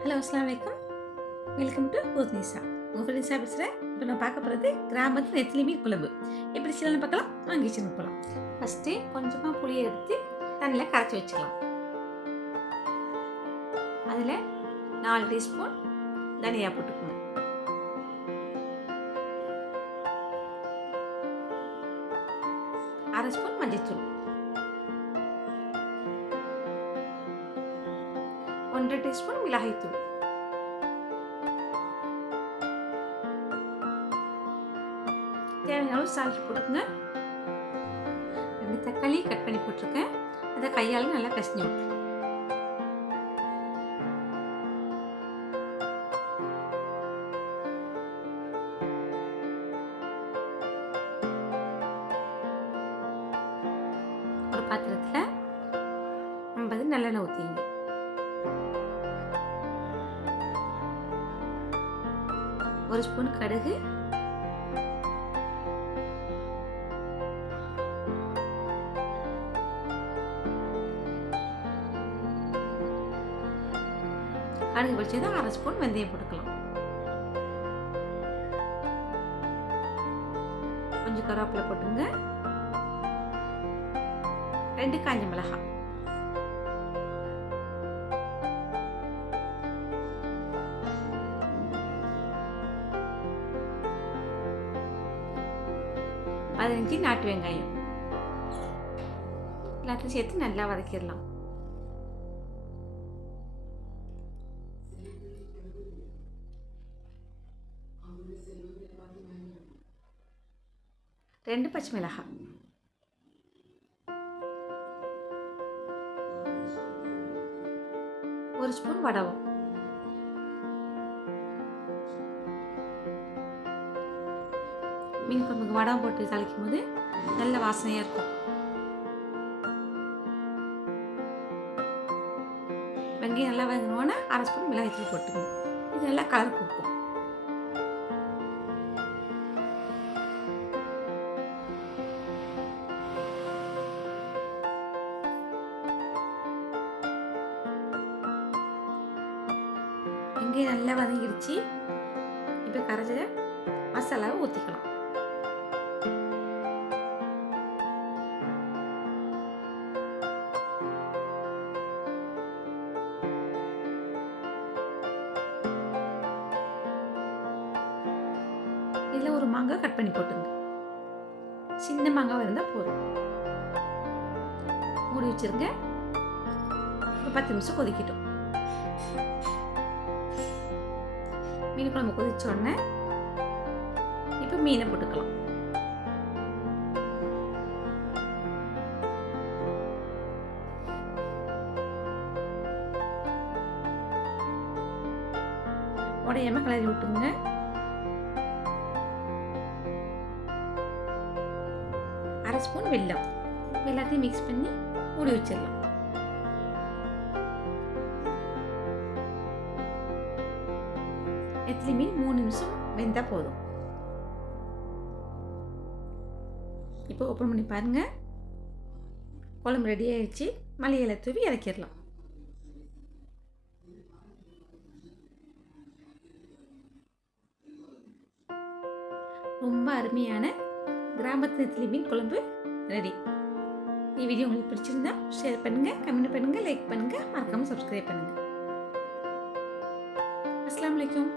Hello அஸ்லாம் வலைக்கம் welcome to பூத்னிசா உங்கள் பேசுகிறேன் இப்போ நான் பார்க்க போகிறது கிராமத்து நெத்திலி குழம்பு. எப்படி சிலன்னு பார்க்கலாம்? வாங்கி வச்சுன்னு போகலாம் ஃபஸ்ட்டு கொஞ்சமாக புளியை எடுத்து தண்ணியில் கரைச்சி வச்சுக்கலாம். அதில் நாலு டீஸ்பூன் தனியா போட்டுக்கணும் அரை ஸ்பூன் மஞ்சள்தூள் ஒன்றரை டீஸ்பூன் மிளகாய்த்தூள் தேவையான சால்ட் போட்டுக்கோங்க. ரெண்டு தக்காளி கட் பண்ணி போட்டிருக்கேன். அதை கையால் நல்லா பிசைஞ்சு விட்டுருங்க. ஒரு பாத்திரத்தில் ஐம்பது நல்லெண்ணெய் ஊற்றிங்க ஒரு ஸ்பூன் கடுகு. கடுகு வச்சது அரை ஸ்பூன் வெந்தயம் போட்டுக்கலாம். கொஞ்சம் கருவேப்பிலை போட்டுங்க. ரெண்டு காஞ்ச மிளகாய். பதினஞ்சு நாட்டு வெங்காயம். எல்லாத்தையும் சேர்த்து நல்லா வதக்கிடலாம். ரெண்டு பச்சை மிளகாய் ஒரு ஸ்பூன் வடகம். மீன் குழம்புக்கு வடம் போட்டு தாளிக்கும் போது நல்ல வாசனையாக இருக்கும். வெங்காயம் நல்லா வதங்கினோன்னா அரை ஸ்பூன் மிளகாய்த்தூள் போட்டுக்கணும். இது நல்லா கலர் கொடுக்கும். வெங்காயம் நல்லா வதங்கிடுச்சு இப்போ கரைச்ச மசாலாவை ஊற்றிக்கலாம் இதில் ஒரு மாங்காய் கட் பண்ணி போட்டுங்க. சின்ன மாங்காய் இருந்தால் போதும். மூடி வச்சிருங்க. ஒரு பத்து நிமிஷம் கொதிக்கட்டும். மீன் குழம்பு கொதிச்ச உடனே இப்போ மீனை போட்டுக்கலாம். உடையாம கிளறி விட்டுங்க அரை ஸ்பூன் வெல்லம். எல்லாத்தையும் மிக்ஸ் பண்ணி மூடி வச்சிடலாம். நெத்திலி மீன் மூணு நிமிஷம் வெந்தால் போதும். இப்போ ஓப்பன் பண்ணி பாருங்க. குழம்பு ரெடி ஆகிடுச்சு மலையில தூவி இறக்கிடலாம். ரொம்ப அருமையான கிராமத்து நெத்திலி மீன் குழம்பு ரெடி இந்த வீடியோ உங்களுக்கு பிடிச்சிருந்தா ஷேர் பண்ணுங்கள் கமெண்ட் பண்ணுங்கள் லைக் பண்ணுங்கள் மறக்காமல் சப்ஸ்கிரைப் பண்ணுங்கள் அஸ்லாம் வலைக்கம்